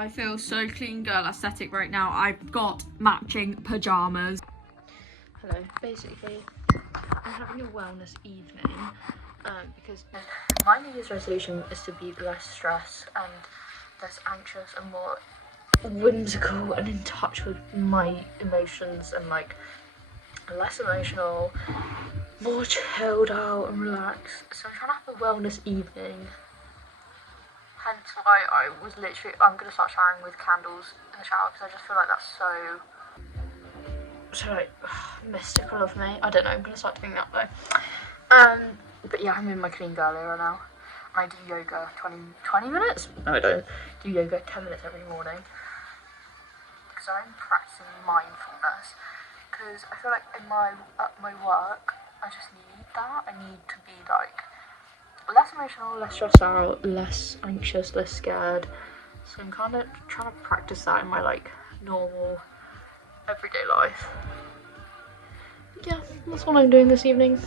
I feel so clean girl aesthetic right now. I've got matching pajamas. Hello, basically, I'm having a wellness evening because my New Year's resolution is to be less stressed and less anxious and more whimsical and in touch with my emotions and like less emotional, more chilled out and relaxed. So I'm trying to have a wellness evening. Hence why I'm gonna start showering with candles in the shower because I just feel like that's so like mystical of me. I don't know, I'm gonna start doing that though. But yeah, I'm in my clean girl era now. I do yoga 20 minutes? No, I don't. Do yoga 10 minutes every morning. Because I'm practicing mindfulness. Because I feel like at my work, I just need that. I need to be like less emotional, less stressed out, less anxious, less scared. So I'm kind of trying to practice that in my like normal everyday life. Yeah, that's what I'm doing this evening.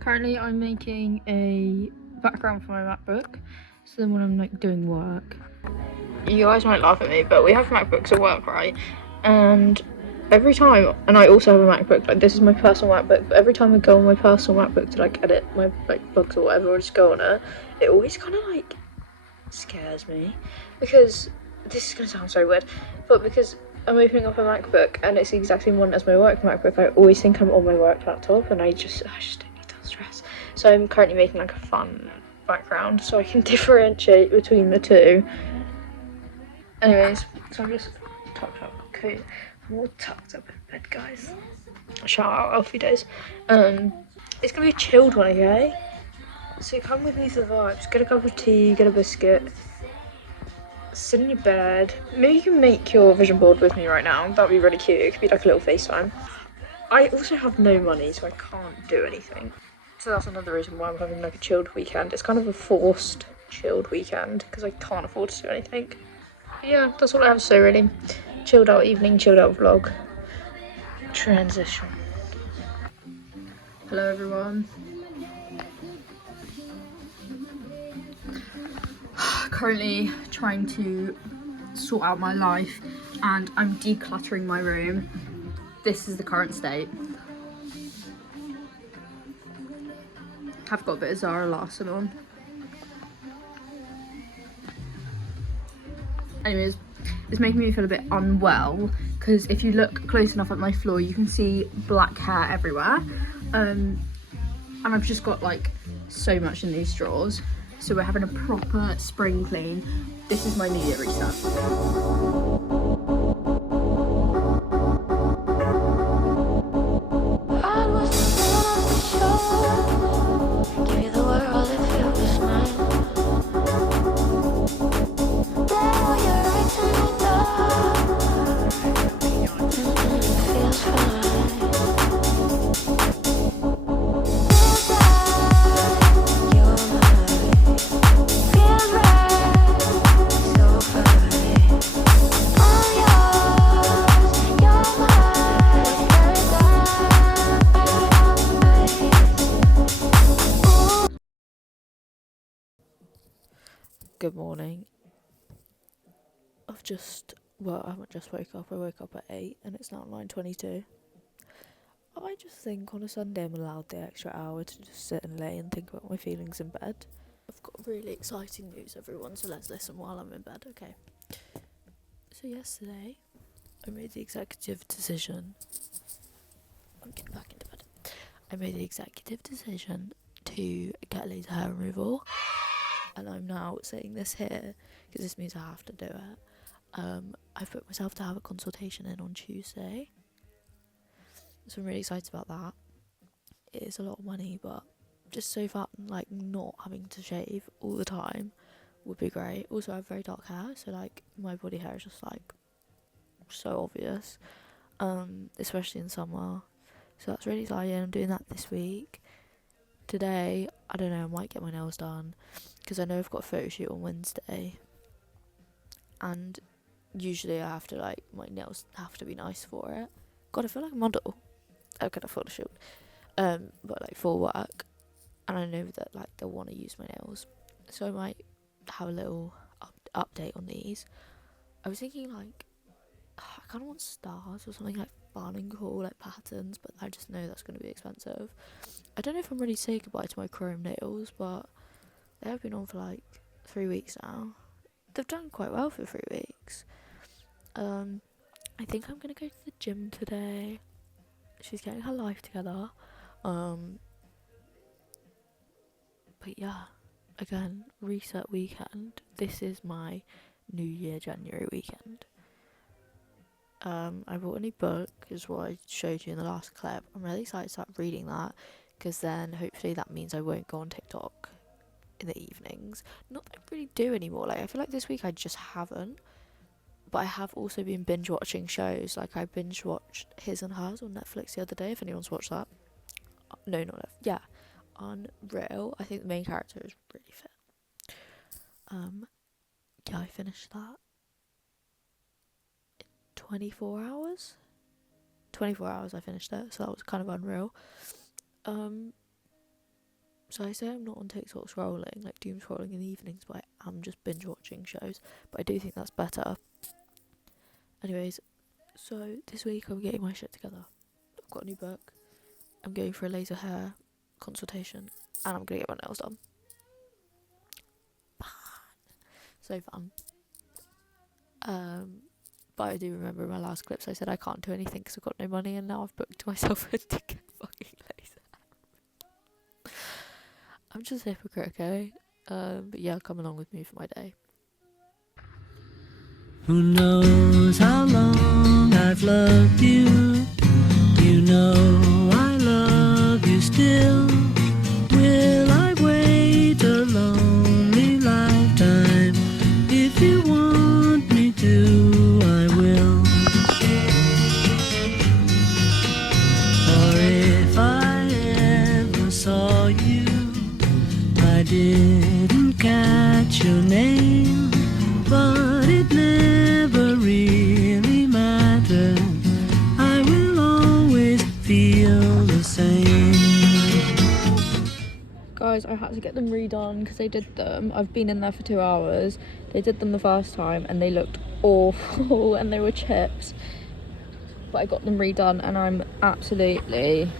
Currently I'm making a background for my MacBook, so then when I'm like doing work, you guys might laugh at me, but we have MacBooks at work, right? And every time, and I also have a MacBook, like this is my personal MacBook, but every time I go on my personal MacBook to like edit my like books or whatever, or just go on it, it always kind of like scares me, because this is gonna sound so weird, but because I'm opening up a MacBook and it's the exact same one as my work MacBook, I always think I'm on my work laptop, and I just don't need that stress. So I'm currently making like a fun background so I can differentiate between the two. Anyways, so I'm just tucked up, okay, I'm all tucked up in bed, guys. Shout out Alfie days. It's gonna be a chilled one, okay? So come with me to the vibes. Get a cup of tea, get a biscuit, sit in your bed. Maybe you can make your vision board with me right now. That'd be really cute. It could be like a little FaceTime. I also have no money, so I can't do anything. So that's another reason why I'm having like a chilled weekend. It's kind of a forced chilled weekend because I can't afford to do anything. But yeah, that's all I have to say really. Chilled out evening, chilled out vlog. Transition. Hello everyone. Currently trying to sort out my life and I'm decluttering my room. This is the current state. I've got a bit of Zara Larson on. Anyways, it's making me feel a bit unwell because if you look close enough at my floor you can see black hair everywhere, and I've just got like so much in these drawers, so we're having a proper spring clean. This is my New Year reset. Good morning. I haven't just woke up. I woke up at 8 and it's now 9:22. I just think on a Sunday I'm allowed the extra hour to just sit and lay and think about my feelings in bed. I've got really exciting news, everyone, so let's listen while I'm in bed, okay? So yesterday I made the executive decision. I'm getting back into bed. I made the executive decision to get laser hair removal. And I'm now saying this here because this means I have to do it. I've put myself to have a consultation in on Tuesday, so I'm really excited about that. It is a lot of money, but just so far, like not having to shave all the time would be great. Also, I have very dark hair, so like my body hair is just like so obvious, especially in summer. So that's really exciting. I'm doing that this week. Today, I don't know, I might get my nails done because I know I've got a photo shoot on Wednesday, and usually I have to like, my nails have to be nice for it. God, I feel like a model. I can afford a shoot, but like for work, and I know that like they'll want to use my nails, so I might have a little update on these. I was thinking like, I kind of want stars or something like fun and cool, like patterns, but I just know that's going to be expensive. I don't know if I'm ready to say goodbye to my chrome nails, but they have been on for like 3 weeks now. They've done quite well for 3 weeks. I think I'm going to go to the gym today. She's getting her life together. But yeah, again, reset weekend. This is my New Year January weekend. I bought a new book, is what I showed you in the last clip. I'm really excited to start reading that, because then hopefully that means I won't go on TikTok in the evenings. Not that I really do anymore. Like, I feel like this week I just haven't. But I have also been binge watching shows. Like, I binge watched His and Hers on Netflix the other day, if anyone's watched that. No, not Netflix. Yeah, unreal. I think the main character is really fit. Yeah, I finished that 24 hours. 24 hours I finished it, so that was kind of unreal. So I say I'm not on TikTok scrolling, like doom scrolling in the evenings, but I am just binge watching shows. But I do think that's better. Anyways, so this week I'm getting my shit together. I've got a new book. I'm going for a laser hair consultation, and I'm gonna get my nails done. So fun. But I do remember in my last clips I said I can't do anything because I've got no money, and now I've booked myself a to get fucking laser. I'm just a hypocrite, okay? But yeah, come along with me for my day. Who knows how long I've loved you? You know I love you still. Will I wait a lonely lifetime? If you want me to, I will. Or if I ever saw you, I didn't catch your name, but it never really mattered. I will always feel the same. Guys, I had to get them redone because they did them. I've been in there for 2 hours. They did them the first time and they looked awful and they were chips. But I got them redone and I'm absolutely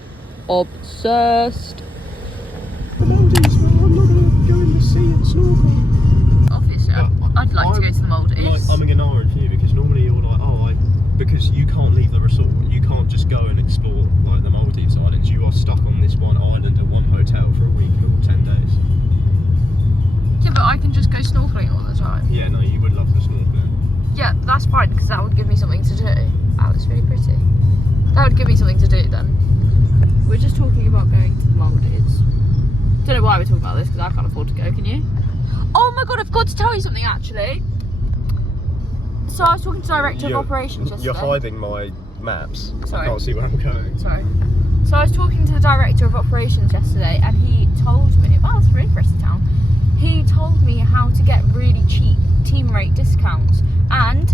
obsessed. The Maldives, man. I'm not going to go in the sea and snorkel. Obviously, I'd like to go to the Maldives. I'm in an with you because normally you're like, because you can't leave the resort. You can't just go and explore like the Maldives islands. You are stuck on this one island at one hotel for a week or 10 days. Yeah, but I can just go snorkeling all the time. Yeah, no, you would love the snorkeling. Yeah, that's fine because that would give me something to do. Oh, it's really pretty. That would give me something to do then. We're just talking about going to the Maldives. Don't know why we're talking about this because I can't afford to go, can you? Oh my god, I've got to tell you something actually. So I was talking to the director of operations yesterday. You're hiding my maps. Sorry. I can't see where I'm going. Sorry. So I was talking to the director of operations yesterday and he told me, wow, it's a really pretty town. He told me how to get really cheap team rate discounts. And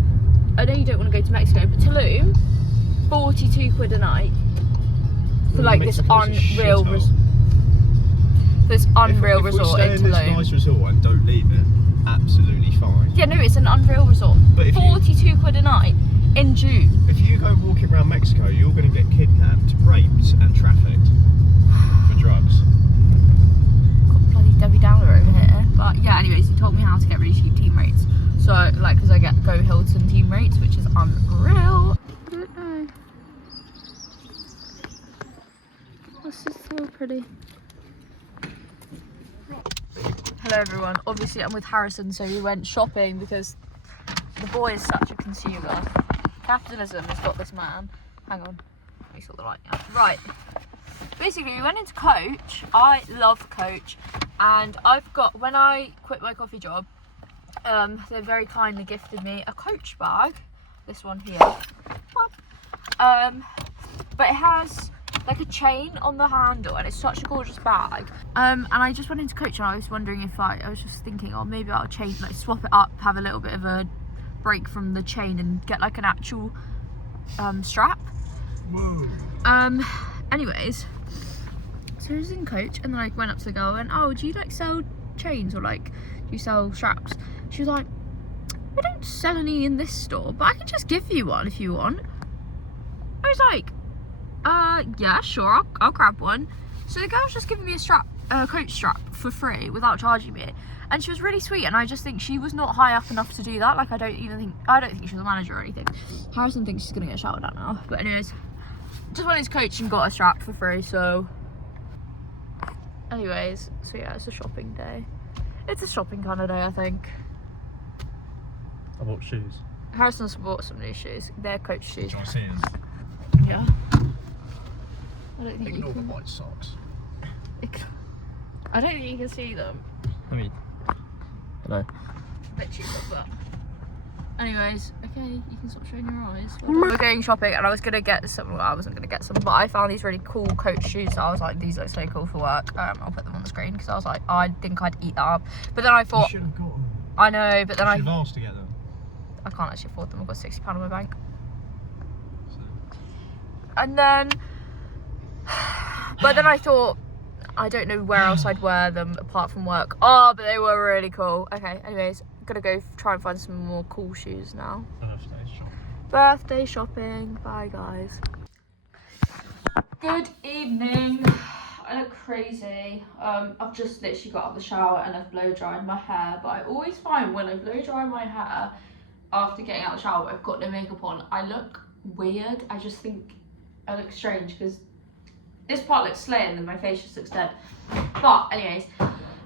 I know you don't want to go to Mexico, but Tulum, 42 quid a night for like this unreal resort. This unreal resort in Tulum. If we stay in this nice resort and don't leave it, absolutely fine. Yeah, no, it's an unreal resort. But if 42 quid a night in June. If you go walking around Mexico, you're going to get kidnapped, raped and trafficked for drugs. Got bloody Debbie Downer over here. But yeah, anyways, he told me how to get really cheap team rates. So, like, because I get Go Hilton team rates, which is unreal. I don't know. This is so pretty. Hello everyone, obviously I'm with Harrison, so we went shopping because the boy is such a consumer. Capitalism has got this man. Hang on, let me sort the light out. Right, basically we went into Coach. I love Coach, and I've got, when I quit my coffee job, they very kindly gifted me a Coach bag, this one here. But it has like a chain on the handle and it's such a gorgeous bag. And I just went into Coach and I was wondering if I was just thinking, oh, maybe I'll swap it up, have a little bit of a break from the chain and get like an actual strap. Whoa. Anyways, so I was in Coach and then I went up to the girl and, oh, do you like sell chains or like do you sell straps? She was like, we don't sell any in this store, but I can just give you one if you want. I was like, yeah, sure, I'll grab one. So the girl was just giving me a coat strap for free without charging me. And she was really sweet, and I just think she was not high up enough to do that. Like, I don't think she was a manager or anything. Harrison thinks she's gonna get shouted at now. But anyways, just went his coach and got a strap for free, so. Anyways, so yeah, it's a shopping day. It's a shopping kind of day, I think. I bought shoes. Harrison's bought some new shoes. They're coach shoes. Do you want to see them? Yeah. I don't think Ignore you the can. white socks. I don't think you can see them. I mean, hello. Bet you got that. Anyways, okay, you can stop showing your eyes. We're going shopping, and I was gonna get some. Well, I wasn't gonna get some, but I found these really cool coach shoes. So I was like, these look so cool for work. I'll put them on the screen because I was like, I think I'd eat that up. But then I thought, You should have got them. I know, but then You should have asked to get them. I can't actually afford them. I've got £60 in my bank. So. And then, but then I thought, I don't know where else I'd wear them apart from work. Oh, but they were really cool. Okay, anyways, gonna go try and find some more cool shoes now. Birthday shopping. Birthday shopping. Bye, guys. Good evening. I look crazy. I've just literally got out of the shower and I've blow dried my hair, but I always find when I blow dry my hair after getting out of the shower, I've got no makeup on, I look weird. I just think I look strange because this part looks slaying and my face just looks dead. But anyways,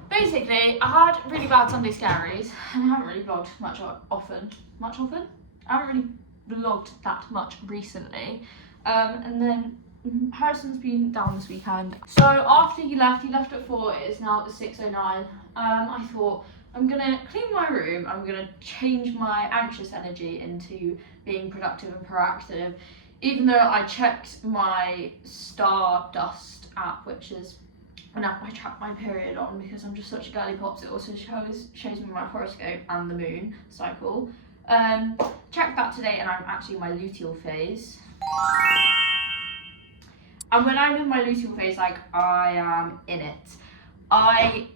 basically I had really bad Sunday scaries and I haven't really vlogged much often. I haven't really vlogged that much recently. And then Harrison's been down this weekend. So after he left at 4, it is now 6:09. I thought, I'm gonna clean my room, I'm gonna change my anxious energy into being productive and proactive. Even though I checked my Stardust app, which is an app I track my period on because I'm just such a girly pops. It also shows me my horoscope and the moon cycle. Checked that today and I'm actually in my luteal phase. And when I'm in my luteal phase, like, I am in it. I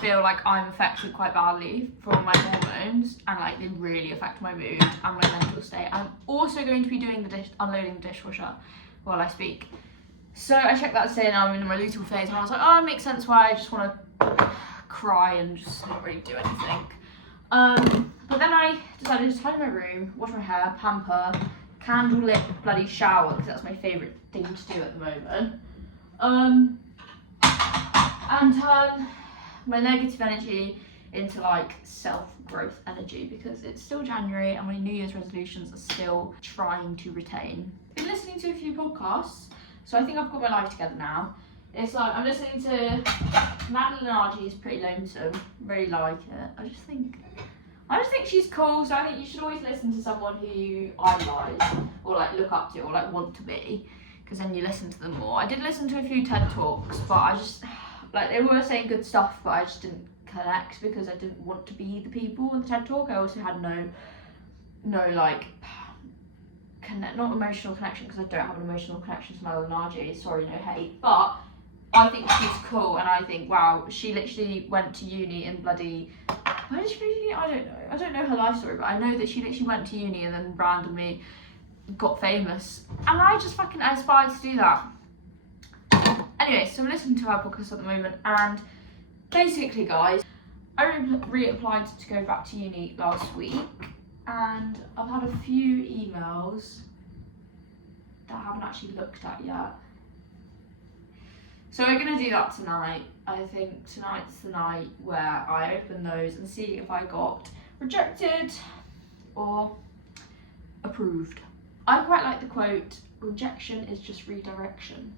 feel like I'm affected quite badly from my hormones and like they really affect my mood and my mental state. I'm also going to be doing unloading the dishwasher while I speak. So I checked that today and I'm in my luteal phase and I was like, oh, it makes sense why I just want to cry and just not really do anything. But then I decided to tidy my room, wash my hair, pamper, candlelit bloody shower because that's my favourite thing to do at the moment. And turn my negative energy into like self-growth energy because it's still January and my New Year's resolutions are still trying to retain. I've been listening to a few podcasts, so I think I've got my life together now. It's like I'm listening to Madeline Argy is pretty lonesome, really like it. I just think she's cool, so I think you should always listen to someone who you idolise or like look up to or like want to be, because then you listen to them more. I did listen to a few TED Talks, but I just like they were saying good stuff, but I just didn't connect because I didn't want to be the people in the TED Talk. I also had no like not emotional connection because I don't have an emotional connection to Madeline Argy. Sorry, no hate, but I think she's cool and I think wow, she literally went to uni in bloody. Where did she go to uni? I don't know her life story, but I know that she literally went to uni and then randomly got famous. And I just fucking aspired to do that. Anyway, so I'm listening to her podcast at the moment and basically guys, I reapplied to go back to uni last week and I've had a few emails that I haven't actually looked at yet. So we're going to do that tonight. I think tonight's the night where I open those and see if I got rejected or approved. I quite like the quote, rejection is just redirection.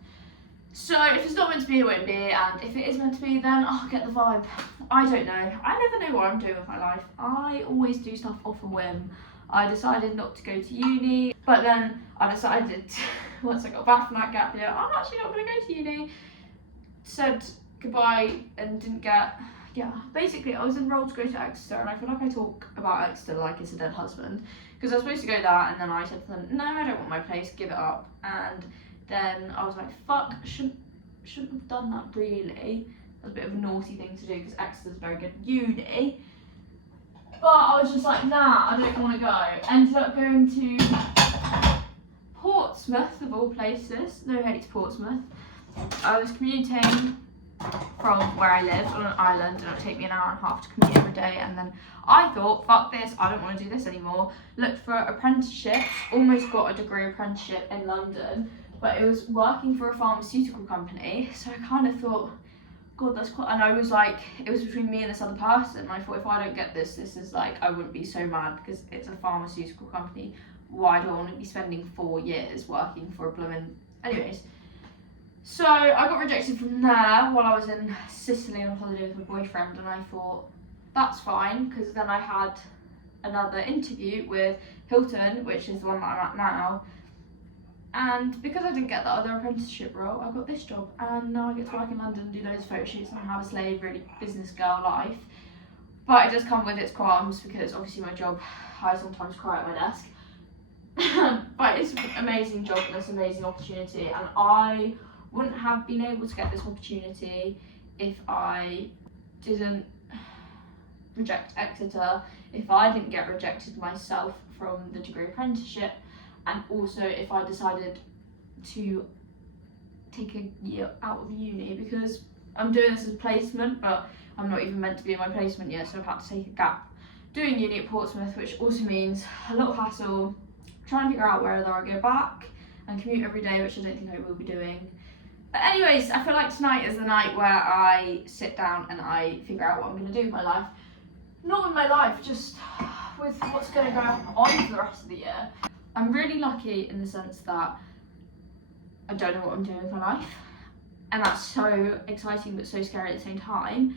So if it's not meant to be, it won't be, and if it is meant to be, then I'll get the vibe. I don't know. I never know what I'm doing with my life. I always do stuff off a whim. I decided not to go to uni, but then I decided once I got back from that gap year, I'm actually not going to go to uni. Said goodbye and didn't get, basically I was enrolled to go to Exeter and I feel like I talk about Exeter like it's a dead husband because I was supposed to go there and then I said to them, no, I don't want my place, give it up. And then I was like, fuck, shouldn't have done that really. That was a bit of a naughty thing to do because Exeter's a very good uni. But But I was just like, nah, I don't want to go. Ended up going to Portsmouth, of all places. No hate to Portsmouth. I was commuting from where I live on an island, and it would take me an hour and a half to commute every day. And then I thought, fuck this, I don't want to do this anymore. Looked for apprenticeships, almost got a degree apprenticeship in London, but it was working for a pharmaceutical company. So I kind of thought, God, that's quite, and I was like, it was between me and this other person. And I thought, if I don't get this, this is like, I wouldn't be so mad because it's a pharmaceutical company. Why do I want to be spending 4 years working for a blooming, anyways. So I got rejected from there while I was in Sicily on holiday with my boyfriend, and I thought, that's fine, because then I had another interview with Hilton, which is the one that I'm at now. And because I didn't get that other apprenticeship role, I got this job, and now I get to work in London, do loads of photo shoots, and have a slave, really business girl life. But it does come with its qualms, because obviously my job, I sometimes cry at my desk. But it's an amazing job and it's an amazing opportunity, and I wouldn't have been able to get this opportunity if I didn't reject Exeter, if I didn't get rejected myself from the degree apprenticeship, and also if I decided to take a year out of uni, because I'm doing this as a placement, but I'm not even meant to be in my placement yet, so I've had to take a gap doing uni at Portsmouth, which also means a lot of hassle, trying to figure out whether I go back and commute every day, which I don't think I will be doing. But anyways, I feel like tonight is the night where I sit down and I figure out what I'm going to do with my life. Not with my life, just with what's going to go on for the rest of the year. I'm really lucky in the sense that I don't know what I'm doing with my life. And that's so exciting but so scary at the same time.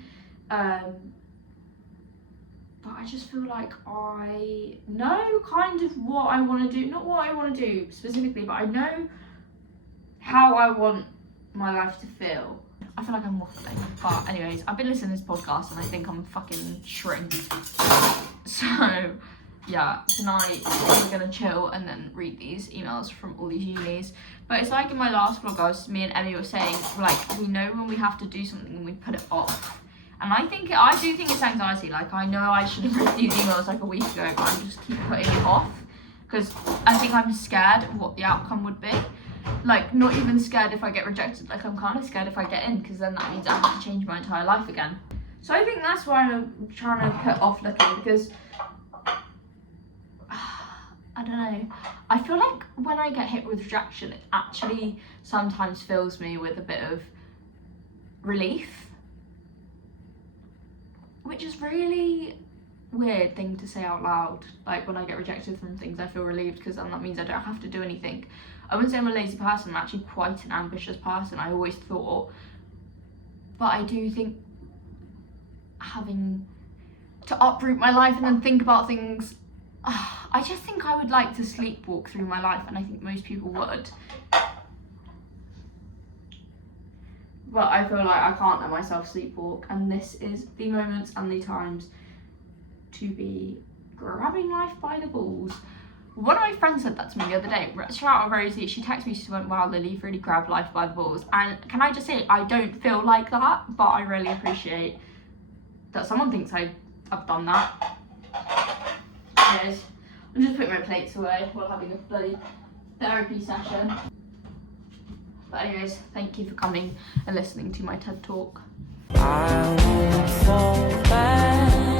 But I just feel like I know kind of what I want to do. Not what I want to do specifically, but I know how I want my life to feel. I feel like I'm waffling, but anyways, I've been listening to this podcast and I think I'm fucking shrinked. So yeah, tonight we're gonna chill and then read these emails from all these unis. But it's like in my last vlog, me and Emmy were saying, like, we know when we have to do something and we put it off. And I do think it's anxiety. Like, I know I should have read these emails like a week ago, but I just keep putting it off because I think I'm scared of what the outcome would be. Like, not even scared if I get rejected, like I'm kind of scared if I get in, because then that means I have to change my entire life again. So I think that's why I'm trying to put off looking, because I don't know, I feel like when I get hit with rejection, it actually sometimes fills me with a bit of relief, which is really weird thing to say out loud. Like, when I get rejected from things, I feel relieved, because then that means I don't have to do anything. I wouldn't say I'm a lazy person, I'm actually quite an ambitious person, I always thought. But I do think having to uproot my life and then think about things, I just think I would like to sleepwalk through my life, and I think most people would. But I feel like I can't let myself sleepwalk, and this is the moments and the times to be grabbing life by the balls. One of my friends said that to me the other day. Shout out Rosie, she texted me, she went, wow, Lily, you've really grabbed life by the balls. And can I just say, I don't feel like that, but I really appreciate that someone thinks I've done that. Anyways, I'm just putting my plates away while having a bloody therapy session. But anyways, thank you for coming and listening to my TED Talk. I won't fall back.